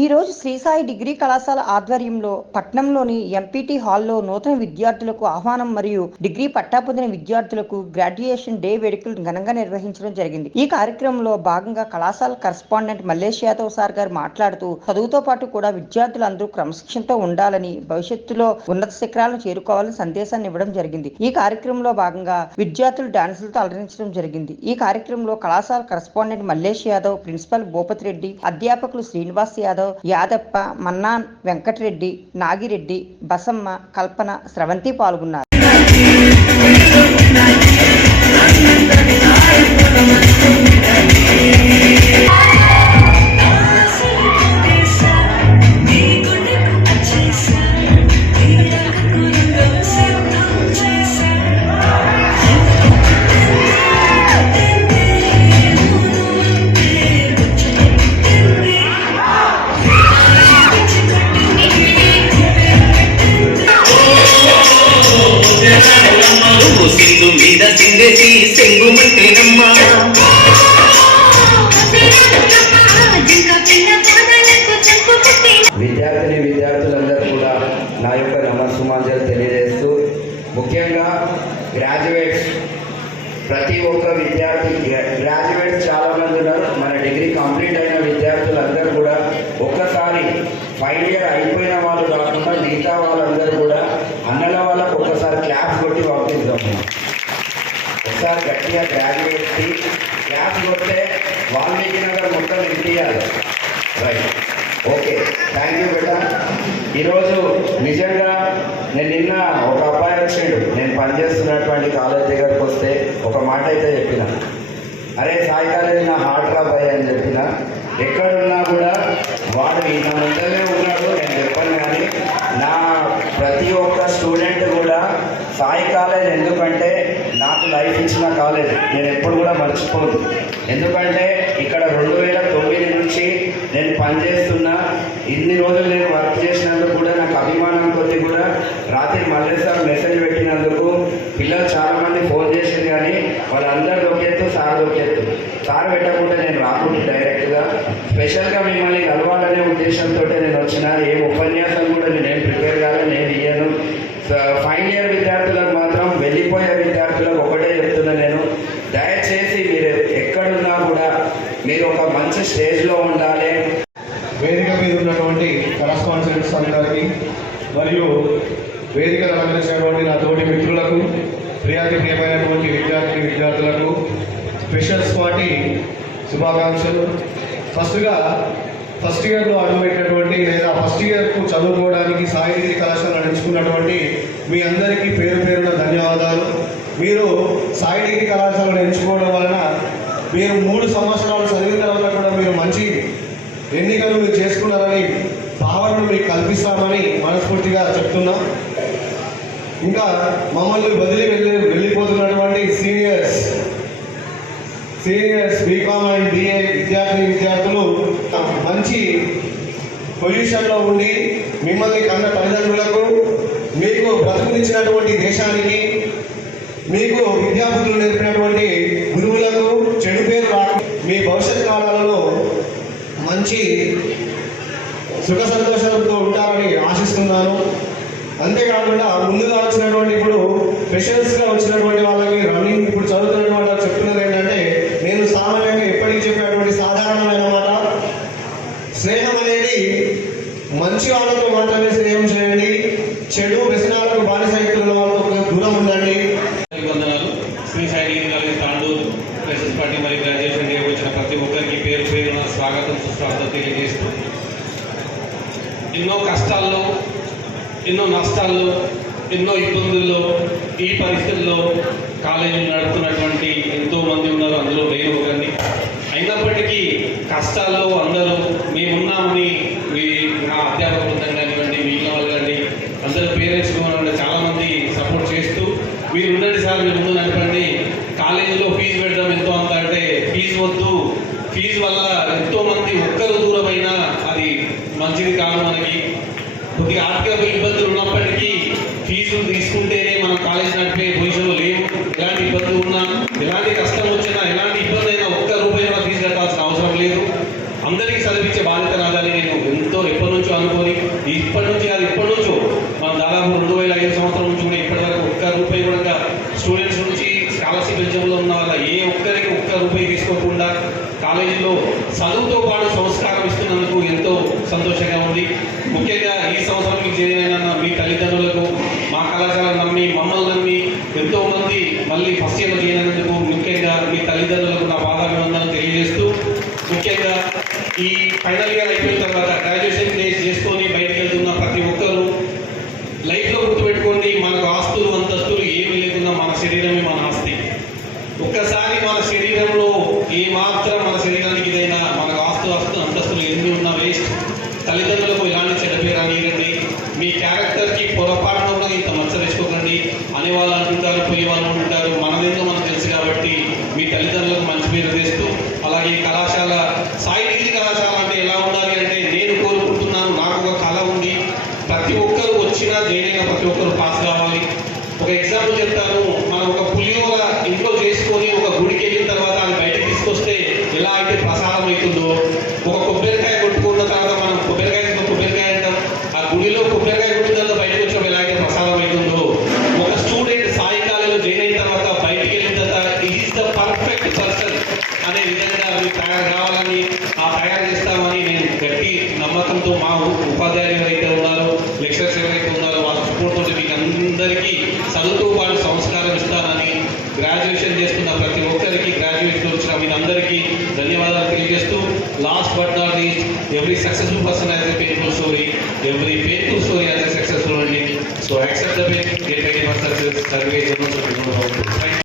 ఈ రోజు శ్రీసాయి డిగ్రీ కళాశాల ఆధ్వర్యంలో పట్నంలోని ఎంపీటీ హాల్లో నూతన విద్యార్థులకు ఆహ్వానం మరియు డిగ్రీ పట్టా పొందిన విద్యార్థులకు గ్రాడ్యుయేషన్ డే వేడుకలు ఘనంగా నిర్వహించడం జరిగింది. ఈ కార్యక్రమంలో భాగంగా కళాశాల కరస్పాండెంట్ మల్లేష్ యాదవ్ సార్ గారు మాట్లాడుతూ చదువుతో పాటు కూడా విద్యార్థులందరూ క్రమశిక్షణతో ఉండాలని భవిష్యత్తులో ఉన్నత శిఖరాలను చేరుకోవాలని సందేశాన్ని ఇవ్వడం జరిగింది. ఈ కార్యక్రమంలో భాగంగా విద్యార్థులు డాన్సులతో అలరించడం జరిగింది. ఈ కార్యక్రమంలో కళాశాల కరస్పాండెంట్ మల్లేష్ యాదవ్ ప్రిన్సిపల్ భూపతి రెడ్డి అధ్యాపకులు శ్రీనివాస్ యాదవ్ యాదప్ప మన్నాన్ వెంకటరెడ్డి నాగిరెడ్డి బసమ్మ కల్పన స్రవంతి పాల్గొన్నారు. ముఖ్యంగా గ్రాడ్యుయేట్స్ ప్రతి ఒక్క విద్యార్థి గ్రా- గ్రాడ్యుయేట్స్ చాలా మంది ఉన్నారు. మన డిగ్రీ కంప్లీట్ అయిన విద్యార్థులందరూ కూడా ఒక్కసారి ఫైనల్ ఇయర్ అయిపోయిన వాళ్ళు కాకుండా మిగతా వాళ్ళందరూ కూడా అన్నల వాళ్ళకు ఒక్కసారి క్లాప్స్ కొట్టి పంపిద్దాం. ఒకసారి గట్టిగా గ్రాడ్యుయేట్స్కి క్లాప్స్ కొడితే వాల్మీకి నగర్ మొత్తం ఇంటియాలి రైట్ ఓకే థ్యాంక్ యూ బేటా. ఈరోజు నిజంగా నేను నిన్న ఒక అబ్బాయి వచ్చిండు. నేను పనిచేస్తున్నటువంటి కాలేజ్ దగ్గరకు వస్తే ఒక మాట అయితే చెప్పిన. అరే సాయి కాలేజ్ నా హార్ట్ రా భయ్ అని చెప్పిన. ఎక్కడున్నా కూడా వాడు ఈ నా ముందరే ఉన్నాడు. నేను చెప్పాను కానీ నా ప్రతి ఒక్క స్టూడెంట్ కూడా సాయి కాలేజ్ ఎందుకంటే నాకు లైఫ్ ఇచ్చిన కాలేజ్. నేను ఎప్పుడు కూడా మర్చిపోదు ఎందుకంటే ఇక్కడ రెండు వేల నుంచి నేను పనిచేస్తున్నా. ఇన్ని రోజులు నేను వర్క్ చేసినందుకు కూడా నాకు అభిమానం కొద్ది కూడా రాత్రి మళ్ళీ సార్ మెసేజ్ పెట్టినందుకు పిల్లలు చాలామంది ఫోన్ చేసింది కానీ వాళ్ళందరూ దొక్కెత్తు సార్ దొక్కెత్తు సార్ పెట్టకుండా నేను రాకుండా డైరెక్ట్గా. స్పెషల్గా మిమ్మల్ని కలవాలనే ఉద్దేశంతో నేను వచ్చిన. ఏ ఉపన్యాసం కూడా నేను ఏం ప్రిపేర్ కాలేదు నేను ఇయ్యను. ఫైనల్ ఇయర్ విద్యార్థులకు మాత్రం వెళ్ళిపోయే విద్యార్థులకు ఒకటే చెప్తున్నా నేను దయచేసి మీరు ఎక్కడున్నా కూడా మీరు ఒక మంచి స్టేజ్లో ఉండాలి వేదిక మీద ఉన్నటువంటి కరస్పాన్సెంట్స్ అందరికీ మరియు వేదిక అలంకరించినటువంటి నా తోటి మిత్రులకు ప్రియాతి ప్రియమైనటువంటి విద్యార్థి విద్యార్థులకు స్పెషల్స్ పార్టీ శుభాకాంక్షలు. ఫస్ట్గా ఫస్ట్ ఇయర్లో అడుగుపెట్టినటువంటి లేదా ఫస్ట్ ఇయర్కు చదువుకోవడానికి సాహితీ కళాశాల ఎంచుకున్నటువంటి మీ అందరికీ పేరు పేరున ధన్యవాదాలు. మీరు సాహితీ కళాశాలను ఎంచుకోవడం వలన మీరు మూడు సంవత్సరాలు చదివిన తర్వాత కూడా మీరు మంచి ఎన్నికలు మీరు చేసుకున్నారని భావనను మీకు కల్పిస్తామని మనస్ఫూర్తిగా చెప్తున్నా ఇంకా మమ్మల్ని వదిలి వెళ్ళి వెళ్ళిపోతున్నటువంటి seniors seniors BCom and BA విద్యార్థి విద్యార్థులు మంచి పొజిషన్లో ఉండి మిమ్మల్ని కన్న తల్లిదండ్రులకు మీకు బ్రతుకునిచ్చినటువంటి దేశానికి మీకు విద్యార్థులు నేర్పినటువంటి గురువులకు చెడు పేరు రాక మీ భవిష్యత్ కాలాలలో మంచి సుఖ సంతోషాలు ఫ్రెషర్స్గా వచ్చినటువంటి వాళ్ళకి రన్నింగ్ ఇప్పుడు చదువుతున్న వాళ్ళు చెప్తున్నది ఏంటంటే నేను సామాన్యంగా ఎప్పటికీ చెప్పేటువంటి సాధారణమైన మాట స్నేహం అనేది మంచి వాళ్ళతో మాత్రమే స్నేహం చేయండి చెడు వ్యసనాలకు బానిసైతున్న వాళ్ళతో దూరం ఉండండి. Shri Sai college Tandur freshers party మరియు గ్రాడ్యుయేషన్ డే వచ్చిన ప్రతి ఒక్కరికి పేరు పేరున స్వాగతం సుస్వాగతం తెలియజేస్తూ. ఎన్నో కష్టాల్లో ఎన్నో నష్టాల్లో ఎన్నో ఇబ్బందుల్లో ఈ పరిస్థితుల్లో కాలేజీ నడుపుతున్నటువంటి ఎంతో మంది ఉన్నారు అందులో నేను ఒకరిని. అయినప్పటికీ కష్టాల్లో అందరూ మేమున్నామని మీ నా అధ్యాపక బృందం కానివ్వండి మిగిలిన వాళ్ళు కానీ అందరూ పేరెంట్స్ చాలామంది సపోర్ట్ చేస్తూ మీరు ఉండండి సార్ మీరు ముందు నడపండి. కాలేజీలో ఫీజు పెట్టడం ఎంతో అంత అంటే ఫీజు వద్దు. ఫీజు వల్ల ఎంతో మంది ఒక్కరు దూరమైనా అది మంచిది కాదు మనకి. కొద్దిగా ఆర్థిక ఇబ్బందులు ఉన్నప్పటికీ ఫీజులు తీసుకుంటేనే మనం కాలేజ్ నడిపే పొజిషన్లో లేవు. ఎలాంటి ఇబ్బందులు ఉన్నా ఎలాంటి కష్టం వచ్చినా ఎలాంటి ఇబ్బంది అయినా ఒక్క రూపాయి ఫీజు కట్టాల్సిన అవసరం లేదు. అందరికీ చదివించే బాధ్యత రాదని నేను ఎంతో ఎప్పటి నుంచో అనుకోని ఇప్పటి నుంచి కాదు ఇప్పటి నుంచో మనం దాదాపు రెండు వేల ఐదు సంవత్సరం నుంచి కూడా ఇప్పటి వరకు ఒక్క రూపాయి కూడా స్టూడెంట్స్ నుంచి స్కాలర్షిప్ ఎగ్జామ్లో ఉన్న వాళ్ళ ఏ ఒక్కరికి ఒక్క రూపాయి తీసుకోకుండా కాలేజీలో చదువుతో పాటు సంస్కారం ఇస్తున్నందుకు ఎంతో సంతోషంగా ఉంది. ముఖ్యంగా ఈ సంవత్సరం మీకు చేరిన మీ తల్లిదండ్రులకు మా కళాశాల నమ్మి మమ్మల్ని నమ్మి ఎంతో మంది మళ్ళీ ఫస్ట్ ఇయర్ చేయనందుకు ముఖ్యంగా మీ తల్లిదండ్రులకు నా పాదాభివందనలు తెలియజేస్తూ ముఖ్యంగా ఈ ఫైనల్ ఇయర్ అయిపోయిన తర్వాత గ్రాడ్యుయేషన్ ప్లేస్ చేసుకొని బయటకు వెళ్తున్న ప్రతి ఒక్కరూ లైఫ్లో గుర్తుపెట్టుకోండి మనకు ఆస్తులు అంతస్తులు ఏమి లేకుండా మన శరీరమే మన ఆస్తి. ఒక్కసారి మన శరీరంలో ఏ మాత్రం మన శరీరానికి ఇదైనా మనకు ఆస్తు ఆస్తులు అంతస్తులు ఎన్ని ఉన్నా వేస్ట్. తల్లిదండ్రులకు ఇలాంటి చెడ్డ పేరు అనియండి మీ క్యారెక్టర్కి పొరపాటున కూడా ఇంత మచ్చ అని వాళ్ళు అనుకుంటారు పోయే వాళ్ళు అనుకుంటారు. మనదేందో మనకు తెలుసు కాబట్టి మీ తల్లిదండ్రులకు మంచి పేరు తెస్తూ అలాగే కళాశాల సాయి డిగ్రీ కళాశాల అంటే ఎలా ఉండాలి అంటే నేను కోరుకుంటున్నాను నాకు ఒక కళ ఉంది. ప్రతి ఒక్కరు వచ్చినా దేనైనా ప్రతి ఒక్కరు పాస్ కావాలి. ఒక ఎగ్జాంపుల్ చెప్తాను. మనం ఒక తయారు చేస్తామని నేను గట్టి నమ్మకంతో మా ఉపాధ్యాయులు ఎవరైతే ఉన్నారో లెక్చరర్స్ ఎవరైతే ఉన్నారో వాళ్ళ సపోర్ట్ ఉంటే మీకు అందరికీ చదువుతూ వాళ్ళు సంస్కారం ఇస్తానని గ్రాడ్యుయేషన్ చేస్తున్న ప్రతి ఒక్కరికి గ్రాడ్యుయేషన్ వచ్చిన మీరందరికీ ధన్యవాదాలు తెలియజేస్తూ last but not least every successful person has a painful story every painful story has a successful అండి so accept the pain get ready for success survey